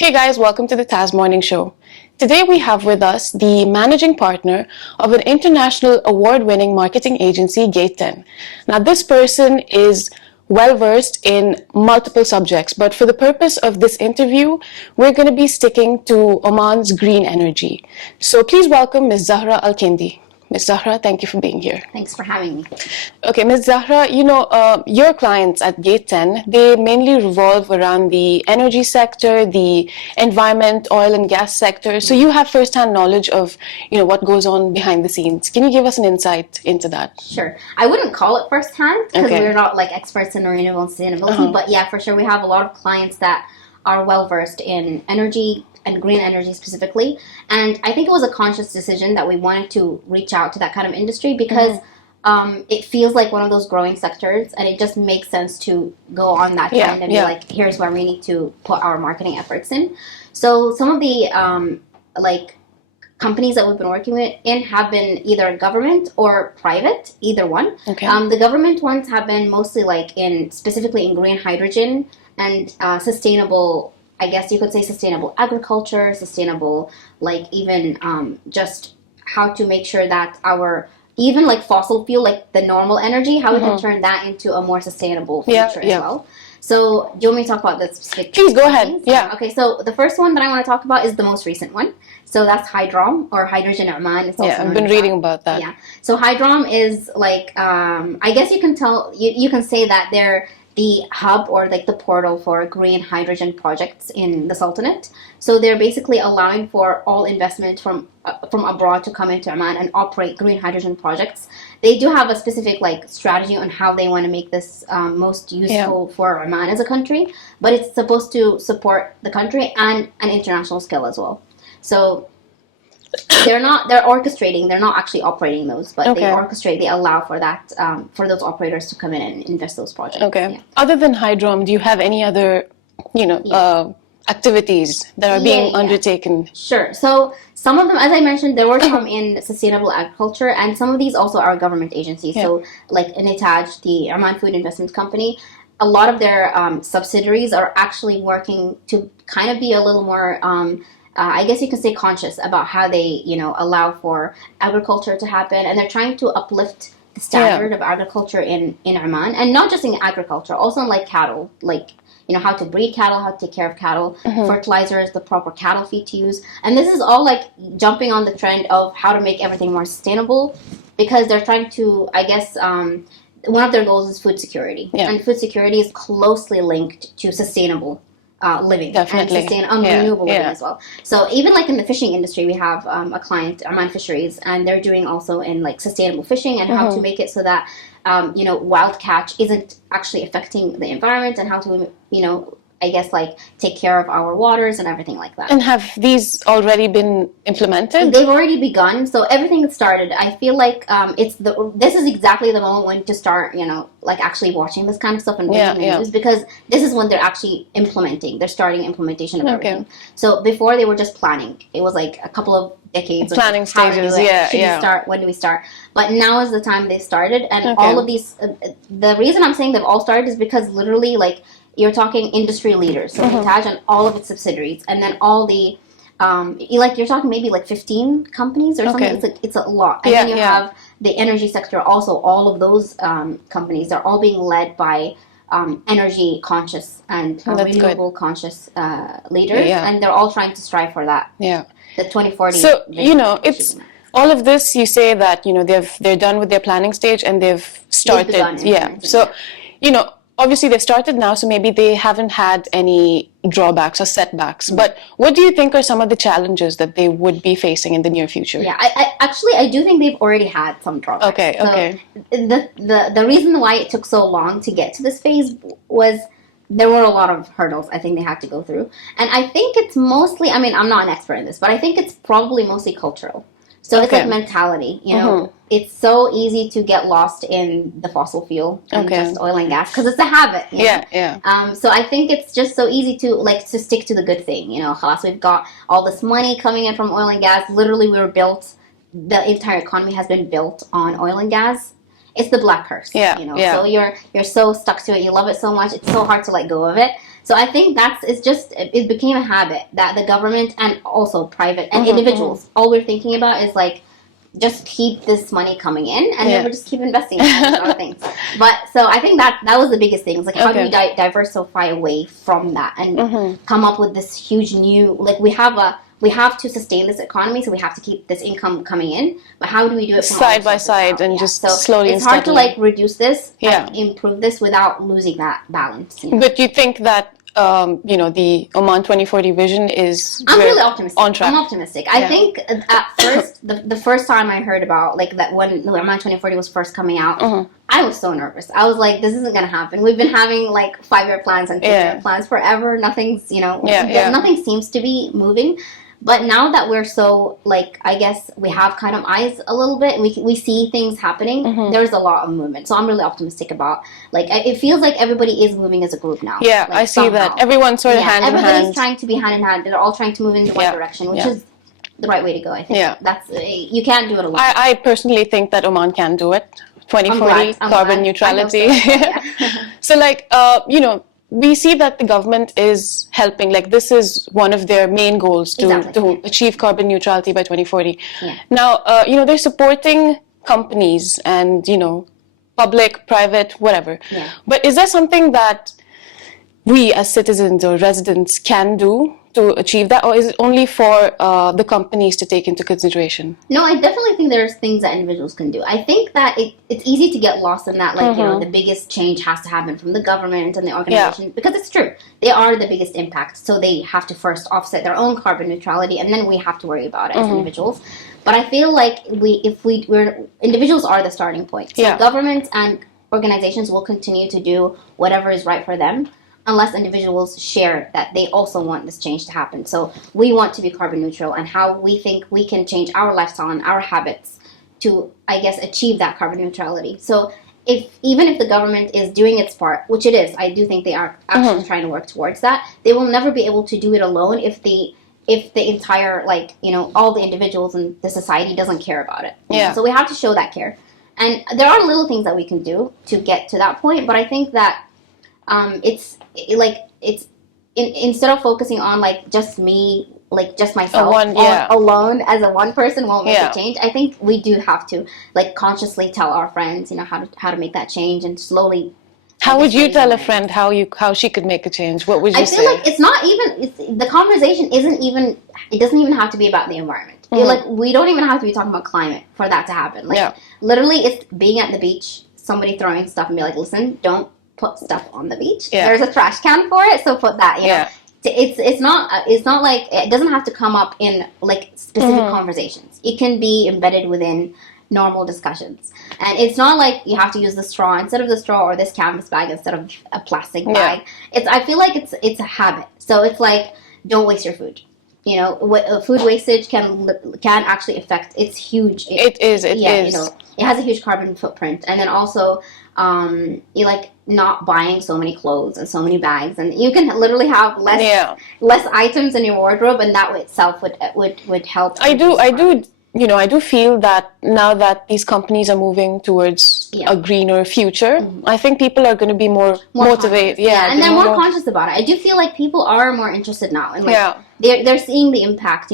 Hey guys, welcome to the TAS Morning Show. Today we have with us the managing partner of an international award-winning marketing agency, Gate10. Now this person is well-versed in multiple subjects, but for the purpose of this interview, we're going to be sticking to Oman's green energy. So please welcome Ms. Zahra Al Kindi. Ms. Zahra, thank you for being here. Thanks for having me. Okay, Ms. Zahra, your clients at Gate10, they mainly revolve around the energy sector, the environment, oil and gas sector. So you have first-hand knowledge of, what goes on behind the scenes. Can you give us an insight into that? Sure. I wouldn't call it first-hand because Okay. we're not like experts in renewable and sustainability. But yeah, for sure, we have a lot of clients that are well-versed in energy and green energy specifically. And I think it was a conscious decision that we wanted to reach out to that kind of industry because it feels like one of those growing sectors, and it just makes sense to go on that trend and be like, here's where we need to put our marketing efforts in. So some of the companies that we've been working in have been either government or private, either one. Okay. The government ones have been mostly specifically in green hydrogen and sustainable, I guess you could say sustainable agriculture, sustainable, just how to make sure that even fossil fuel, like the normal energy, how we can turn that into a more sustainable future as well. So do you want me to talk about the specific? Please go ahead. Yeah. Okay, so the first one that I want to talk about is the most recent one. So that's Hydrom, or Hydrogen Oman. It's also I've been reading about that. Yeah. So Hydrom is I guess you can tell, you can say that they're the hub or the portal for green hydrogen projects in the Sultanate. So they're basically allowing for all investment from abroad to come into Oman and operate green hydrogen projects. They do have a specific strategy on how they want to make this most useful for Oman as a country, but it's supposed to support the country and an international scale as well. So they're orchestrating, they're not actually operating those, but they orchestrate, they allow for that, for those operators to come in and invest those projects. Okay. Yeah. Other than Hydrom, do you have any other, activities that are being undertaken? Sure. So some of them, as I mentioned, there were some in sustainable agriculture, and some of these also are government agencies. Yeah. So like NITAJ, the Oman Food Investment Company, a lot of their subsidiaries are actually working to kind of be a little more I guess you can say conscious about how they, allow for agriculture to happen, and they're trying to uplift the standard of agriculture in Oman, and not just in agriculture, also in cattle, how to breed cattle, how to take care of cattle, fertilizers, the proper cattle feed to use, and this is all jumping on the trend of how to make everything more sustainable, because they're trying to, I guess, one of their goals is food security, and food security is closely linked to sustainable living. Definitely. And renewable living as well. So even in the fishing industry, we have a client, Oman Fisheries, and they're doing also in sustainable fishing and how to make it so that wild catch isn't actually affecting the environment, and how to I guess take care of our waters and everything like that. And have these already been implemented? They've already begun. So everything started. I feel like this is exactly the moment when to start, actually watching this kind of stuff and reading the news, because this is when they're actually implementing. They're starting implementation of everything. So before they were just planning. It was a couple of decades planning of how stages. to do it. Should we start? When do we start? But now is the time they started, and all of these. The reason I'm saying they've all started is because literally you're talking industry leaders, so NITAJ and all of its subsidiaries, and then all the you're talking maybe 15 companies or something. It's a lot, and then you have the energy sector also. All of those companies, they're all being led by energy conscious and renewable conscious leaders, and they're all trying to strive for that. Yeah, the 2040. So it's all of this. You say that they're done with their planning stage and they've started. So obviously they've started now, so maybe they haven't had any drawbacks or setbacks. But what do you think are some of the challenges that they would be facing in the near future? Yeah, I do think they've already had some drawbacks. Okay. The reason why it took so long to get to this phase was there were a lot of hurdles I think they had to go through. And I think it's mostly, I'm not an expert in this, but I think it's probably mostly cultural. So it's mentality, It's so easy to get lost in the fossil fuel and just oil and gas because it's a habit. So I think it's just so easy to stick to the good thing. Khalas, we've got all this money coming in from oil and gas. Literally, the entire economy has been built on oil and gas. It's the black curse. So you're so stuck to it. You love it so much. It's so hard to let go of it. So I think it became a habit that the government and also private and individuals, all we're thinking about is like, just keep this money coming in, and then we just keep investing in other things. But so I think that was the biggest thing. It's like, how do we diversify away from that and come up with this huge new, like, we have to sustain this economy, so we have to keep this income coming in. But how do we do it from side by side and just slowly? It's hard to like reduce this and improve this without losing that balance. You know? But you think that the Oman 2040 vision is I'm really optimistic. On track. I'm optimistic. I think at first, the first time I heard about like that when the Oman 2040 was first coming out, I was so nervous. I was like, this isn't gonna happen. We've been having like 5-year plans and 10-year plans forever. Nothing's nothing seems to be moving. But now that we're so, like, I guess we have kind of eyes a little bit, we see things happening, there's a lot of movement. So I'm really optimistic about, like, it feels like everybody is moving as a group now. Yeah, like, I see somehow. that. Everyone's sort of hand in hand. Everybody's trying to be hand in hand. They're all trying to move in one direction, which is the right way to go, I think. Yeah. That's, you can't do it alone. I personally think that Oman can do it. 2040, carbon neutrality. So, like, we see that the government is helping. Like, this is one of their main goals to achieve carbon neutrality by 2040. Yeah. Now, they're supporting companies and, public, private, whatever. Yeah. But is there something that we as citizens or residents can do to achieve that, or is it only for the companies to take into consideration? No, I definitely think there's things that individuals can do. I think that it's easy to get lost in that, like, the biggest change has to happen from the government and the organization, because it's true. They are the biggest impact, so they have to first offset their own carbon neutrality, and then we have to worry about it as individuals. But I feel like individuals are the starting point. So governments and organizations will continue to do whatever is right for them, unless individuals share that they also want this change to happen. So we want to be carbon neutral, and how we think we can change our lifestyle and our habits to, I guess, achieve that carbon neutrality. So even if the government is doing its part, which it is, I do think they are actually trying to work towards that, they will never be able to do it alone if the entire, like, all the individuals in the society doesn't care about it. Yeah. So we have to show that care. And there are little things that we can do to get to that point, but I think that instead of focusing on like just me, like just myself alone as a one person won't make a change. I think we do have to like consciously tell our friends, how to make that change, and slowly. How would you tell a friend how she could make a change? What would you say? I feel like the conversation it doesn't even have to be about the environment. Like, we don't even have to be talking about climate for that to happen. Like, literally, it's being at the beach, somebody throwing stuff, and be like, listen, don't put stuff on the beach. There's a trash can for it, so put that. It's not like it doesn't have to come up in like specific conversations. It can be embedded within normal discussions, and it's not like you have to use the straw instead of the straw, or this canvas bag instead of a plastic bag. I feel like it's a habit. So it's like, don't waste your food. Food wastage can actually affect. It's huge. It is. It has a huge carbon footprint, and then also you like not buying so many clothes and so many bags, and you can literally have less items in your wardrobe, and that itself would help. I do feel that now that these companies are moving towards a greener future, I think people are going to be more motivated. And they're more conscious about it. I do feel like people are more interested now, and they're seeing the impact.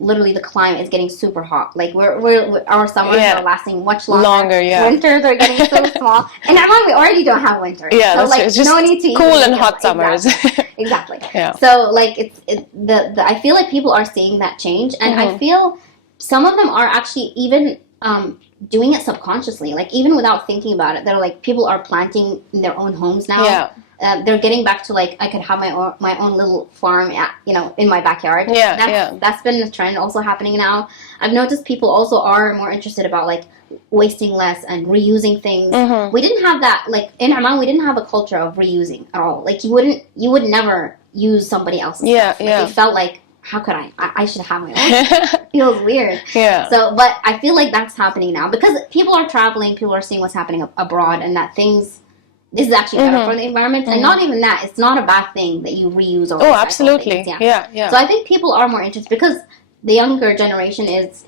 Literally the climate is getting super hot. Like our summers are lasting much longer. Winters are getting so small. And Oman, we already don't have winter. Yeah, so like it's just no need to cool and hot summers. Exactly. So like I feel like people are seeing that change, and I feel some of them are actually even doing it subconsciously, like even without thinking about it. They're like, people are planting in their own homes now. They're getting back to like, I could have my own little farm in my backyard. That's been a trend also happening now. I've noticed people also are more interested about like wasting less and reusing things. We didn't have that, like in Oman, we didn't have a culture of reusing at all. Like you would never use somebody else's stuff. Like, it felt like, how could I should have my own. It feels weird. So, but I feel like that's happening now because people are traveling, people are seeing what's happening abroad, and that this is actually better for the environment. And not even that, it's not a bad thing that you reuse or recycle absolutely. Things. So I think people are more interested because the younger generation is,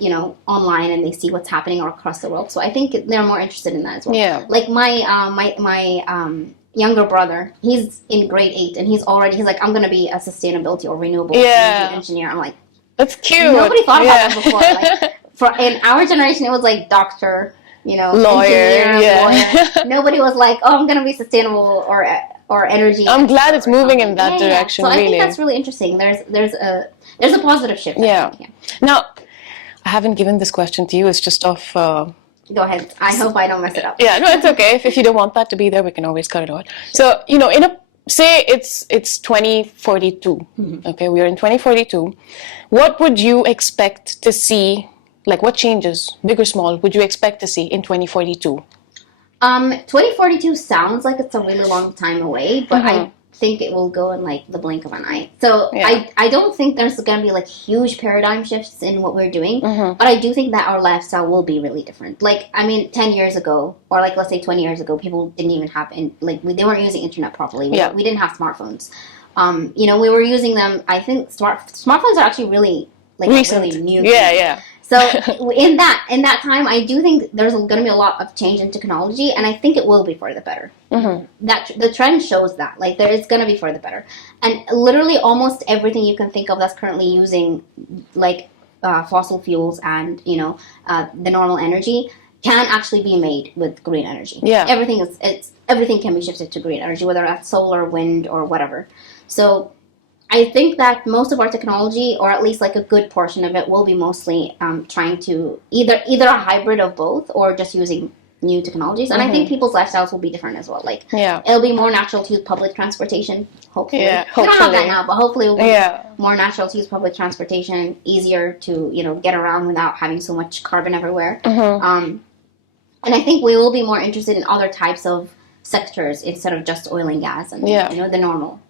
online, and they see what's happening all across the world. So I think they're more interested in that as well. Like my younger brother. He's in grade 8, and he's like, I'm gonna be a sustainability or renewable energy engineer. I'm like, that's cute. Nobody thought about that before. Like, in our generation, it was like doctor, lawyer, engineer, lawyer. Nobody was like, oh, I'm gonna be sustainable or energy. I'm glad it's moving in that direction. So really. I think that's really interesting. There's a positive shift. Yeah. Now, I haven't given this question to you. It's just off. Go ahead. I hope I don't mess it up. Yeah, no, it's okay. If you don't want that to be there, we can always cut it out. So, say it's 2042. Okay, we are in 2042. What would you expect to see? Like, what changes, big or small, would you expect to see in 2042? 2042 sounds like it's a really long time away, but I think it will go in like the blink of an eye. So I don't think there's going to be like huge paradigm shifts in what we're doing, but I do think that our lifestyle will be really different. Like, I mean, 10 years ago, or like let's say 20 years ago, people didn't even have, they weren't using internet properly. We didn't have smartphones. We were using them, I think smartphones are actually really like recent. Really new. Yeah. So in that time, I do think there's going to be a lot of change in technology, and I think it will be for the better. That the trend shows that, like, there is going to be for the better, and literally almost everything you can think of that's currently using like fossil fuels and the normal energy can actually be made with green energy. Yeah, everything can be shifted to green energy, whether that's solar, wind, or whatever. So I think that most of our technology, or at least like a good portion of it, will be mostly trying to either a hybrid of both or just using new technologies. And I think people's lifestyles will be different as well. Like, it'll be more natural to use public transportation, hopefully. We don't have that now, but hopefully it'll be more natural to use public transportation, easier to, get around without having so much carbon everywhere. And I think we will be more interested in other types of sectors instead of just oil and gas and, the normal.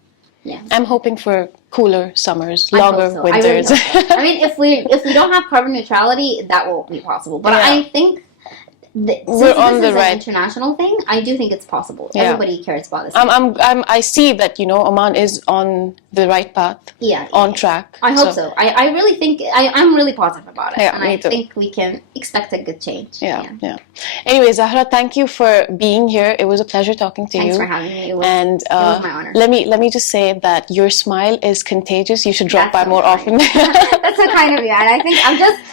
Yeah. I'm hoping for cooler summers, longer winters. I mean, if we don't have carbon neutrality, that won't be possible. But I think since this is an international thing, I do think it's possible. Everybody cares about this. I see that Oman is on the right path. On track. I hope so. I really think I'm really positive about it, and I think we can expect a good change. Yeah. Anyway, Zahra, thank you for being here. It was a pleasure talking to you. Thanks for having me. It was my honor. Let me just say that your smile is contagious. You should drop by more often. That's so kind of you, and I think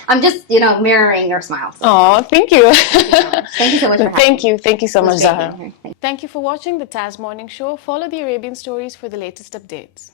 I'm just mirroring your smile. Oh, thank you. Thank you so much for having me. Thank you so much, Zahra. Thank you for watching the TAS Morning Show. Follow the Arabian Stories for the latest updates.